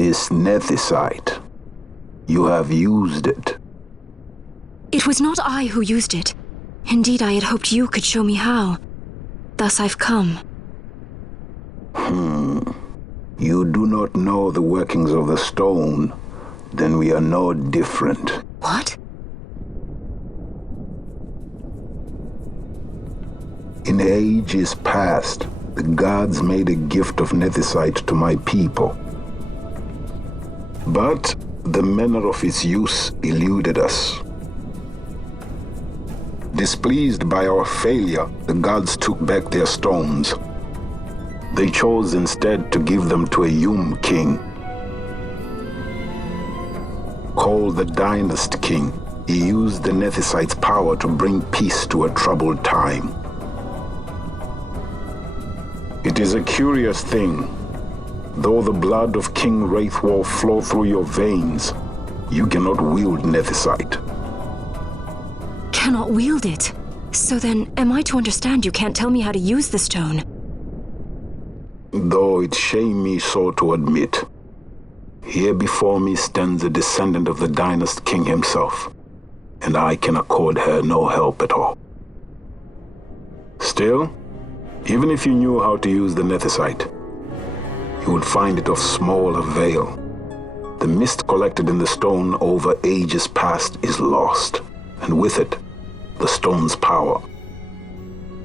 This nethicite. You have used it. It was not I who used it. Indeed, I had hoped you could show me how. Thus I've come. You do not know the workings of the stone, then we are no different. What? In ages past, the gods made a gift of nethicite to my people. But the manner of its use eluded us. Displeased by our failure, the gods took back their stones. They chose instead to give them to a Yum king. Called the Dynast King, he used the nethicite's power to bring peace to a troubled time. It is a curious thing. Though the blood of King Wraithwolf flow through your veins, you cannot wield nethicite. Cannot wield it? So then, am I to understand you can't tell me how to use the stone? Though it shame me so to admit, here before me stands a descendant of the Dynast King himself, and I can accord her no help at all. Still, even if you knew how to use the nethicite, you would find it of small avail. The mist collected in the stone over ages past is lost, and with it, the stone's power.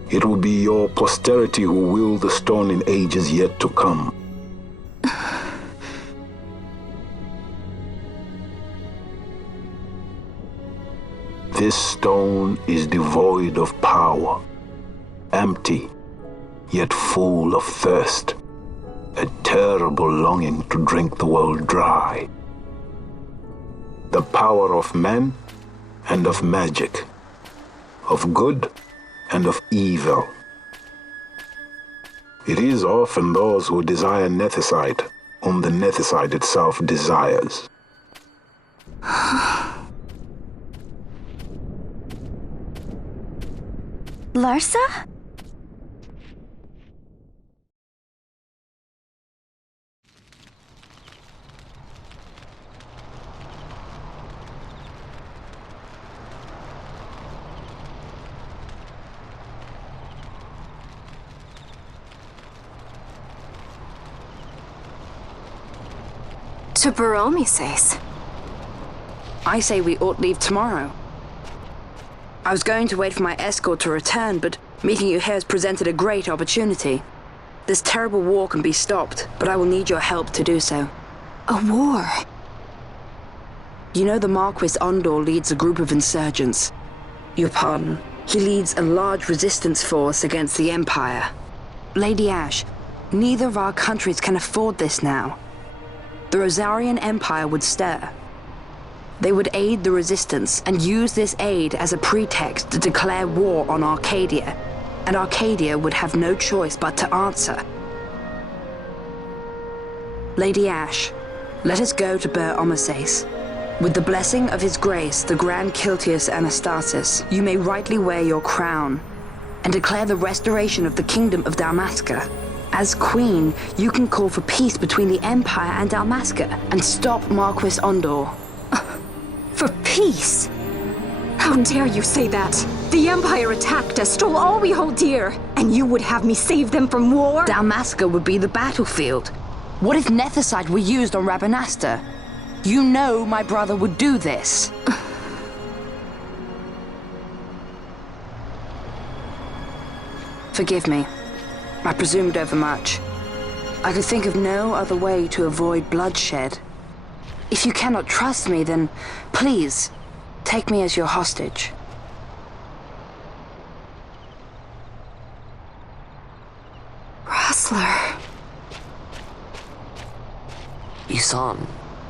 It will be your posterity who wield the stone in ages yet to come. This stone is devoid of power, empty, yet full of thirst, a terrible longing to drink the world dry. The power of men and of magic, of good and of evil. It is often those who desire nethicite whom the nethicite itself desires. Larsa? To Baromi says. I say we ought leave tomorrow. I was going to wait for my escort to return, but meeting you here has presented a great opportunity. This terrible war can be stopped, but I will need your help to do so. A war? You know the Marquis Ondor leads a group of insurgents. Your pardon. He leads a large resistance force against the Empire. Lady Ash, neither of our countries can afford this now. The Rozarian Empire would stir. They would aid the resistance and use this aid as a pretext to declare war on Arcadia, and Arcadia would have no choice but to answer. Lady Ash, let us go to Ber Omases. With the blessing of His Grace, the Grand Kiltius Anastasis, you may rightly wear your crown and declare the restoration of the Kingdom of Dalmasca. As Queen, you can call for peace between the Empire and Dalmasca and stop Marquis Ondor. For peace? How dare you say that? The Empire attacked us, stole all we hold dear, and you would have me save them from war? Dalmasca would be the battlefield. What if nethicite were used on Rabanasta? You know my brother would do this. Forgive me. I presumed overmuch. I could think of no other way to avoid bloodshed. If you cannot trust me, then please, take me as your hostage. Rustler. You saw him,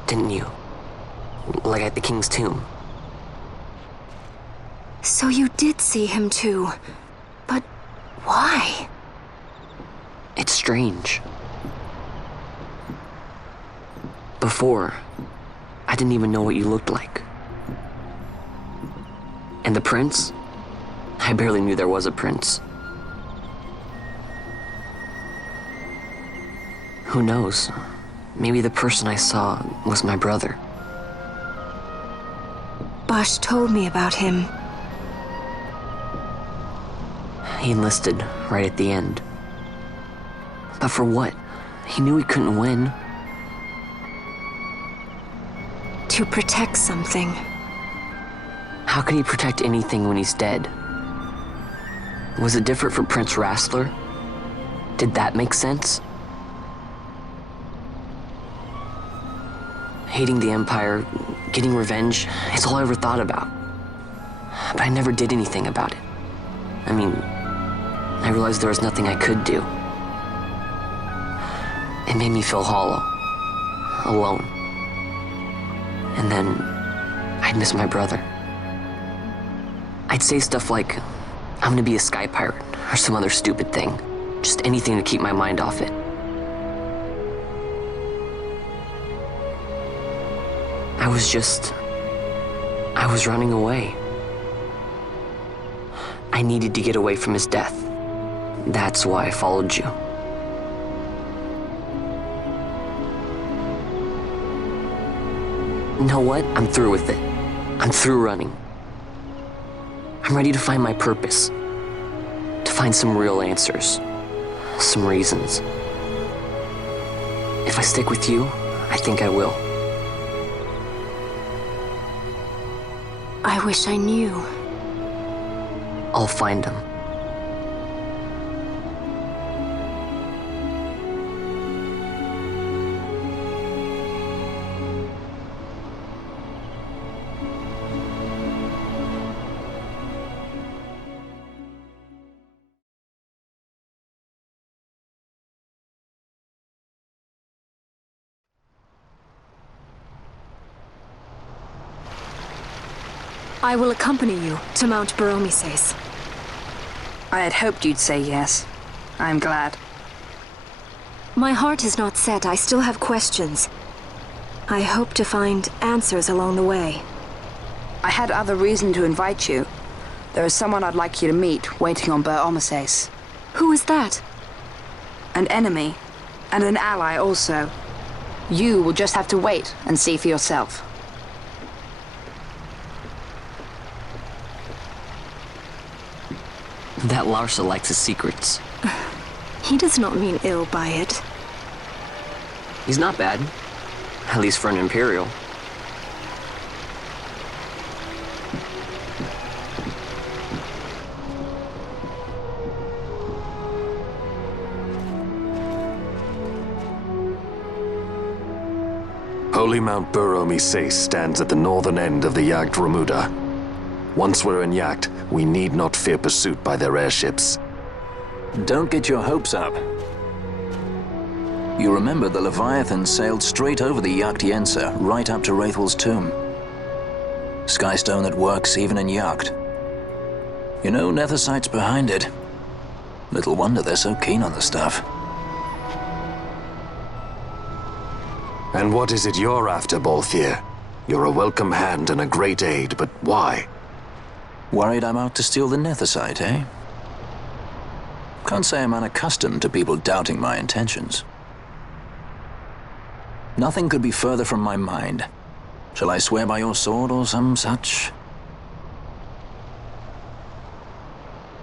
didn't you? Like at the king's tomb. So you did see him too. But why? It's strange. Before, I didn't even know what you looked like. And the prince? I barely knew there was a prince. Who knows? maybe the person I saw was my brother. Basch told me about him. He enlisted right at the end. But for what? He knew he couldn't win. To protect something. How can he protect anything when he's dead? Was it different for Prince Rassler? Did that make sense? Hating the Empire, getting revenge, it's all I ever thought about. But I never did anything about it. I mean, I realized there was nothing I could do. It made me feel hollow, alone. And then I'd miss my brother. I'd say stuff like, I'm gonna be a sky pirate, or some other stupid thing. Just anything to keep my mind off it. I was running away. I needed to get away from his death. That's why I followed you. You know what? I'm through with it. I'm through running. I'm ready to find my purpose. To find some real answers. Some reasons. If I stick with you, I think I will. I wish I knew. I'll find them. I will accompany you to Mount Baromises. I had hoped you'd say yes. I'm glad. My heart is not set. I still have questions. I hope to find answers along the way. I had other reason to invite you. There is someone I'd like you to meet waiting on Baromises. Who is that? An enemy, and an ally also. You will just have to wait and see for yourself. That Larsa likes his secrets. He does not mean ill by it. He's not bad. At least for an Imperial. Holy Mount Baromises stands at the northern end of the Yacht Ramuda. Once we're in Yacht, we need not fear pursuit by their airships. Don't get your hopes up. You remember the Leviathan sailed straight over the Yacht Yensa, right up to Wraithel's tomb. Skystone that works even in Yacht. You know, Nethersight's behind it. Little wonder they're so keen on the stuff. And what is it you're after, Balthier? You're a welcome hand and a great aid, but why? Worried I'm out to steal the Nethersight, eh? Can't say I'm unaccustomed to people doubting my intentions. Nothing could be further from my mind. Shall I swear by your sword or some such?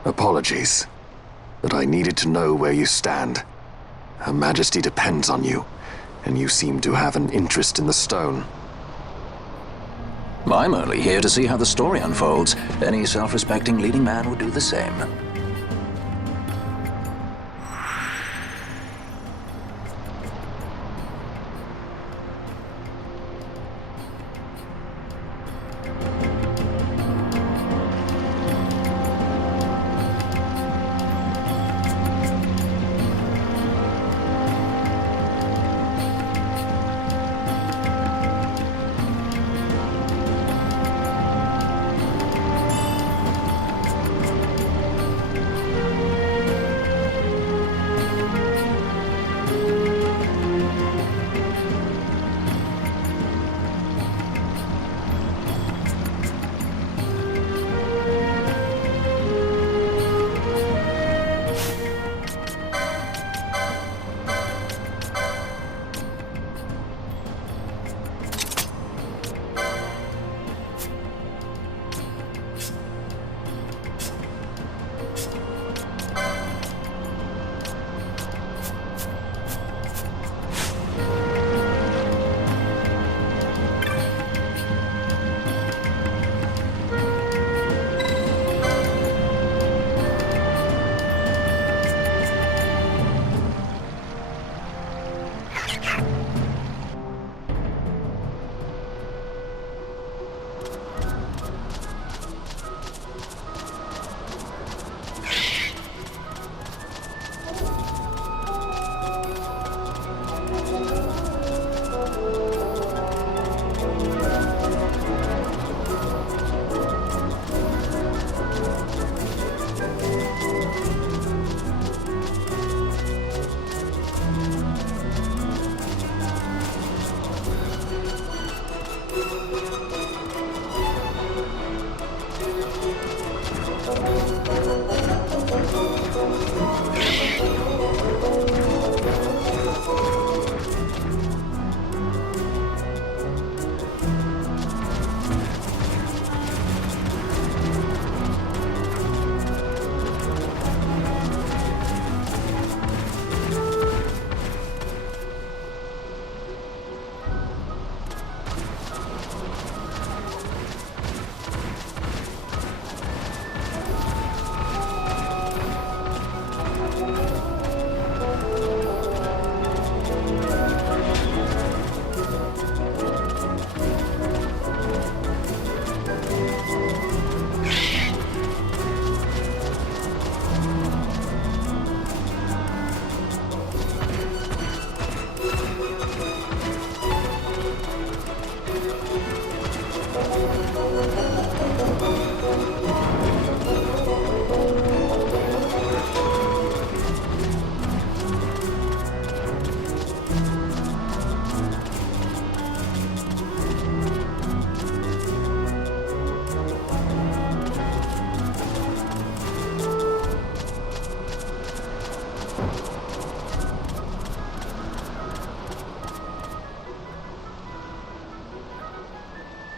Apologies, but I needed to know where you stand. Her Majesty depends on you, and you seem to have an interest in the stone. I'm only here to see how the story unfolds. Any self-respecting leading man would do the same.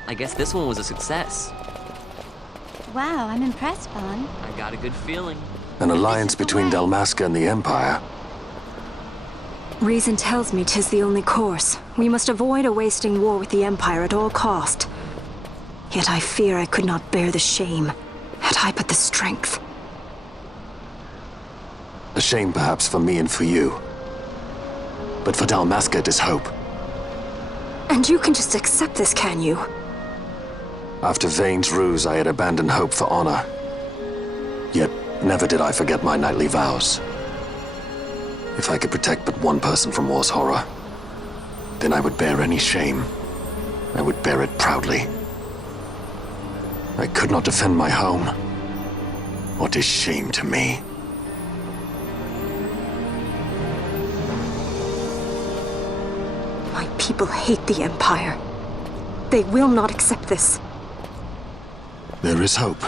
I guess this one was a success. Wow, I'm impressed, Vaughn. I got a good feeling. An alliance between Dalmasca and the Empire. Reason tells me 'tis the only course. We must avoid a wasting war with the Empire at all cost. Yet I fear I could not bear the shame, had I but the strength. A shame perhaps for me and for you. But for Dalmasca it is hope. And you can just accept this, can you? After Vane's ruse, I had abandoned hope for honor. Yet, never did I forget my knightly vows. If I could protect but one person from war's horror, then I would bear any shame. I would bear it proudly. I could not defend my home. What is shame to me? My people hate the Empire. They will not accept this. There is hope.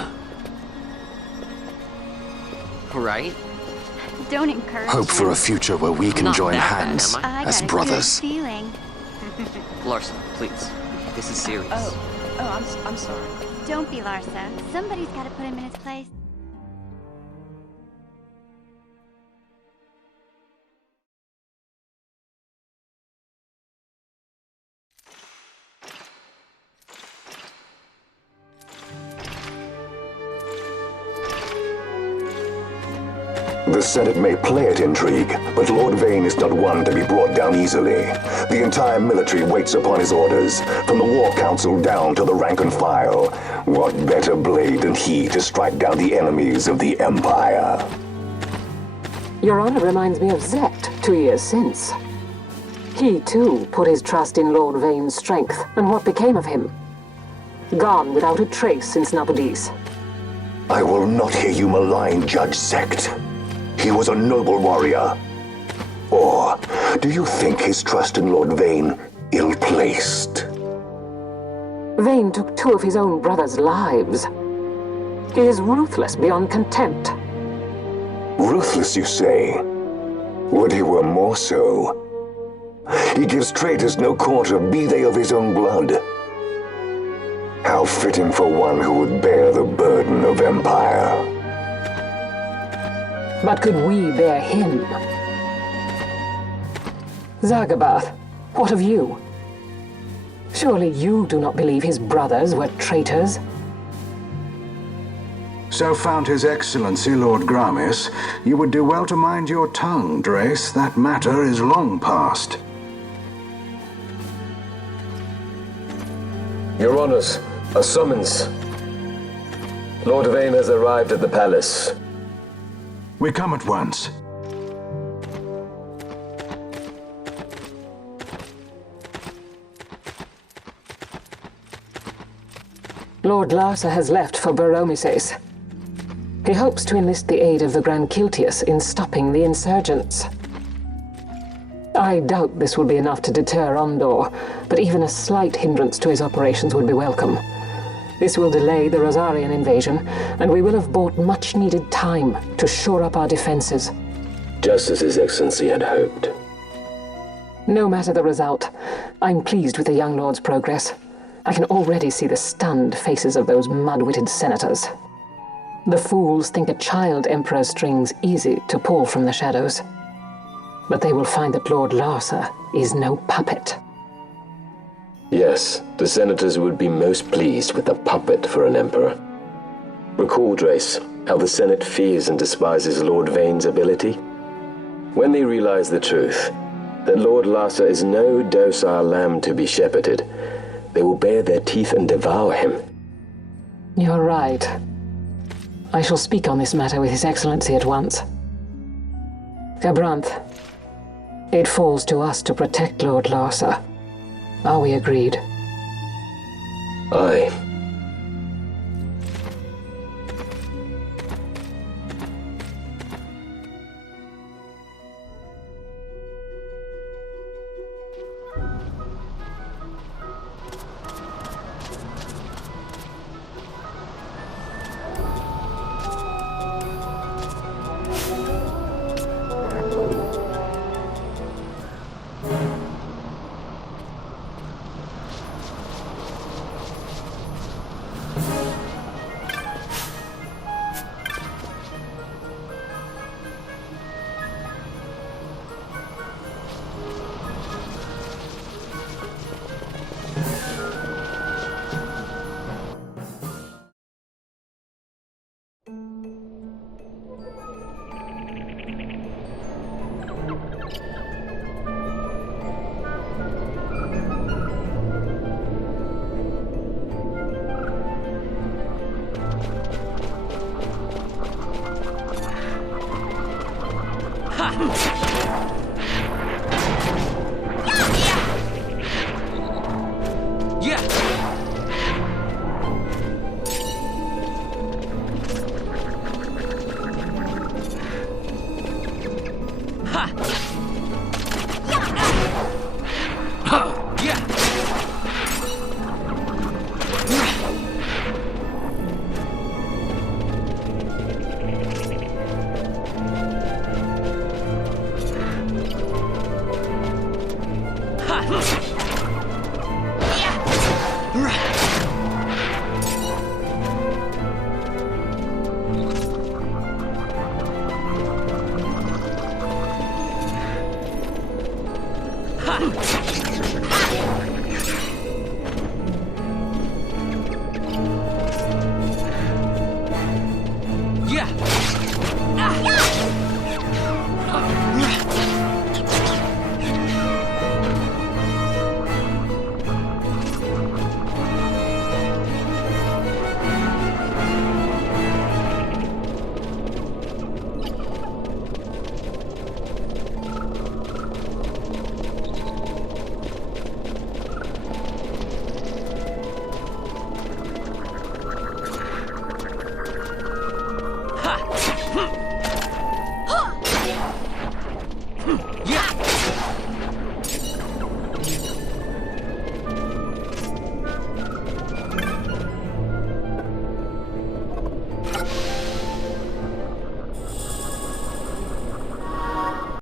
Right? Don't encourage Hope for him. a future where we can Not join that bad, hands am I? as got a brothers. good feeling. Larson, please. This is serious. I'm sorry. Don't be Larsa. Somebody's got to put him in his place. The Senate may play at intrigue, but Lord Vane is not one to be brought down easily. The entire military waits upon his orders, from the War Council down to the rank and file. What better blade than he to strike down the enemies of the Empire? Your Honor reminds me of Zet 2 years since. He, too, put his trust in Lord Vane's strength, and what became of him? Gone without a trace since Nabudis. I will not hear you malign Judge Sect. He was a noble warrior. Or do you think his trust in Lord Vane ill-placed? Vane took 2 of his own brothers' lives. He is ruthless beyond contempt. Ruthless, you say? Would he were more so. He gives traitors no quarter, be they of his own blood. How fitting for one who would bear the burden of empire. But could we bear him? Zagabath, what of you? Surely you do not believe his brothers were traitors? So found His Excellency Lord Gramis, you would do well to mind your tongue, Drace. That matter is long past. Your Honors, a summons. Lord Vane has arrived at the palace. We come at once. Lord Larsa has left for Baromises. He hopes to enlist the aid of the Grand Kiltius in stopping the insurgents. I doubt this will be enough to deter Ondor, but even a slight hindrance to his operations would be welcome. This will delay the Rozarian invasion, and we will have bought much-needed time to shore up our defenses. Just as His Excellency had hoped. No matter the result, I'm pleased with the young lord's progress. I can already see the stunned faces of those mud-witted senators. The fools think a child emperor's strings easy to pull from the shadows. But they will find that Lord Larsa is no puppet. Yes, the senators would be most pleased with a puppet for an emperor. Recall, Drace, how the Senate fears and despises Lord Vane's ability. When they realize the truth, that Lord Larsa is no docile lamb to be shepherded, they will bare their teeth and devour him. You're right. I shall speak on this matter with His Excellency at once. Gabranth, it falls to us to protect Lord Larsa. Are we agreed? Aye.